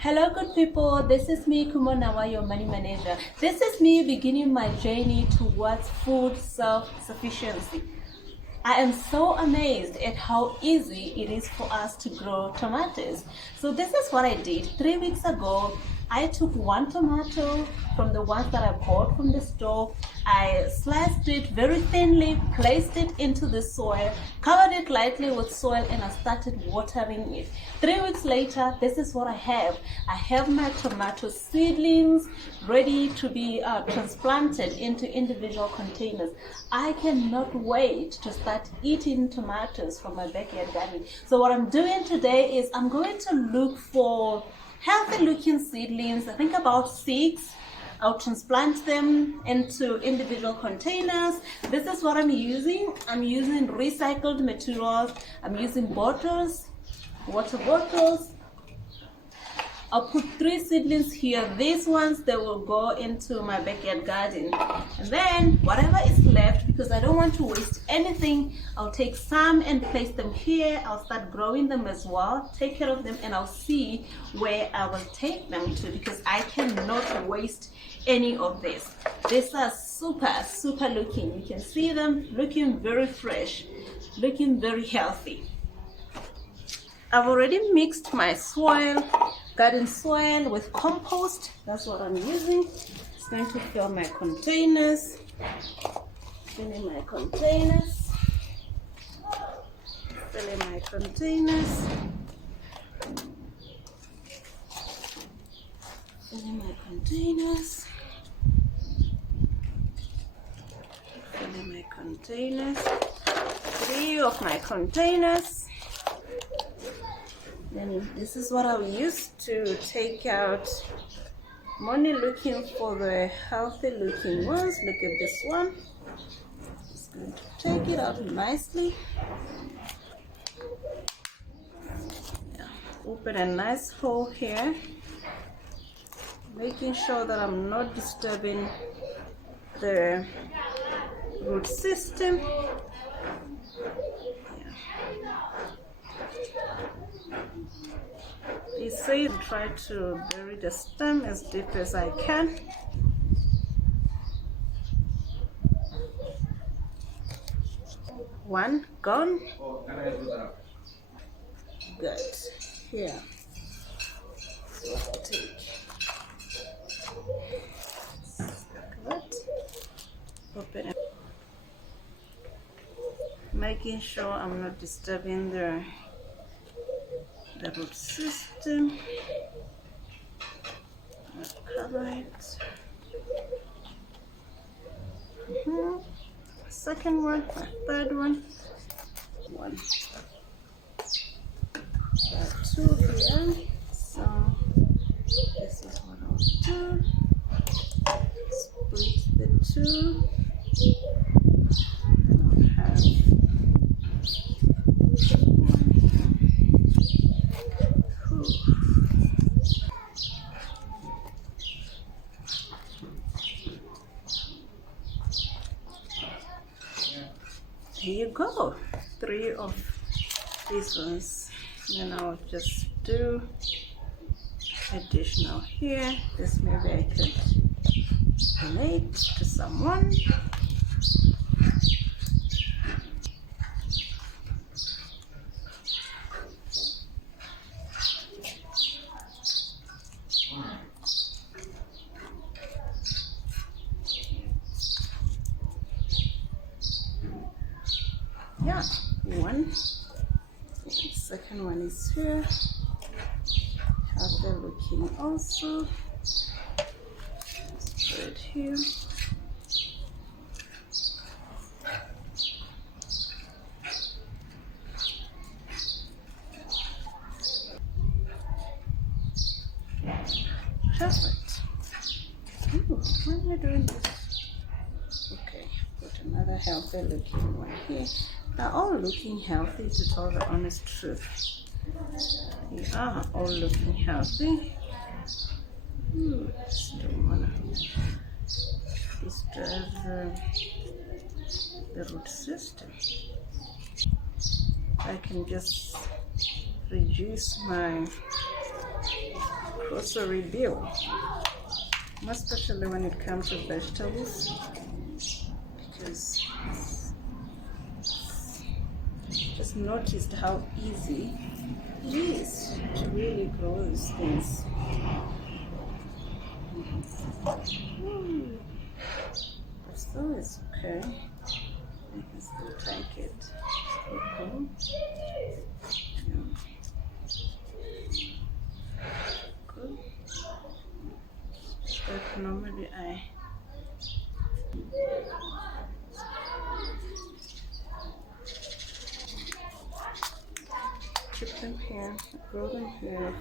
Hello, good people. This is me, Kumonawa, your money manager. This is me beginning my journey towards food self-sufficiency. I am so amazed at how easy it is for us to grow tomatoes. So this is what I did. 3 weeks ago, I took one tomato from the ones that I bought from the store. I sliced it very thinly, placed it into the soil, covered it lightly with soil, and I started watering it. 3 weeks later, this is what I have. I have my tomato seedlings ready to be transplanted into individual containers. I cannot wait to start eating tomatoes from my backyard garden. So what I'm doing today is I'm going to look for healthy looking seedlings. I think about 6. I'll transplant them into individual containers. This is what I'm using. I'm using recycled materials. I'm using bottles, water bottles. I'll put 3 seedlings here. These ones, they will go into my backyard garden. And then whatever is left, because I don't want to waste anything, I'll take some and place them here. I'll start growing them as well, take care of them, and I'll see where I will take them to, because I cannot waste any of this. These are super looking. You can see them looking very fresh, looking very healthy. I've already mixed my soil, garden soil, with compost. That's what I'm using. It's going to fill my containers. Filling my containers. Filling my containers. Filling my containers. Filling my containers. 3 of my containers. Then this is what I'll use to take out money, looking for the healthy looking ones. Look at this one. Just going to take it out nicely. Yeah. Open a nice hole here, making sure that I'm not disturbing the root system. They say try to bury the stem as deep as I can. One gone. Good. Here. So I'll take that. Open it. Making sure I'm not disturbing the root system. I'll cover it. Second one, third one. Got 2 here. So this is what I'll do. Split the 2. And I'll have here you go, 3 of these ones. Then I'll just do additional here. This maybe I could donate to someone. Yeah, 1. The second one is here. Healthy looking also. Spread here. Perfect. Ooh, why am I doing this? Okay, put another healthy looking one here. They're all looking healthy, to tell the honest truth. They are all looking healthy. Just don't want to disturb the root system. I can just reduce my also rebuild, especially when it comes to vegetables, because just noticed how easy it is to really grow these things. But still it's okay. I can still take it. Okay. Good. But normally I keep them here, grow them here.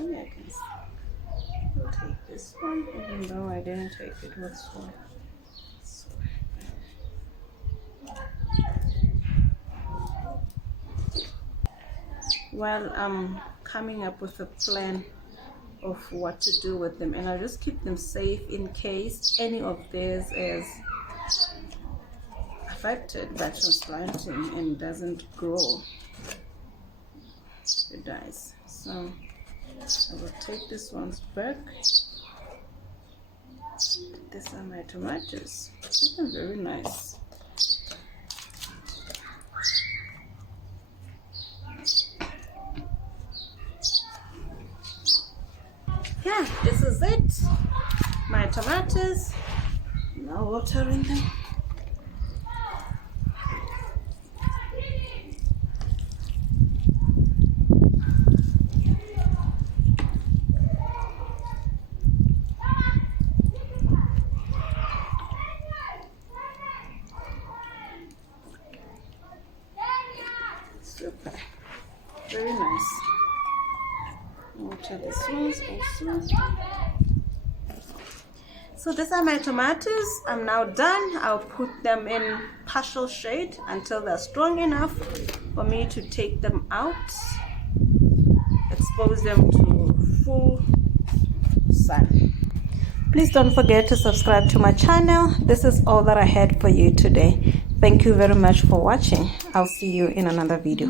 Maybe I can still take this one, even though I didn't take it with one. While I'm coming up with a plan of what to do with them, and I'll just keep them safe in case any of theirs is affected by transplanting and doesn't grow, it dies. So I will take this one's back. These are my tomatoes. These are very nice. Yeah, this is it. My tomatoes. Now watering them. Super. Very nice. Water this ones also. So these are my tomatoes. I'm now done. I'll put them in partial shade until they're strong enough for me to take them out, expose them to full sun. Please don't forget to subscribe to my channel. This is all that I had for you today. Thank you very much for watching. I'll see you in another video.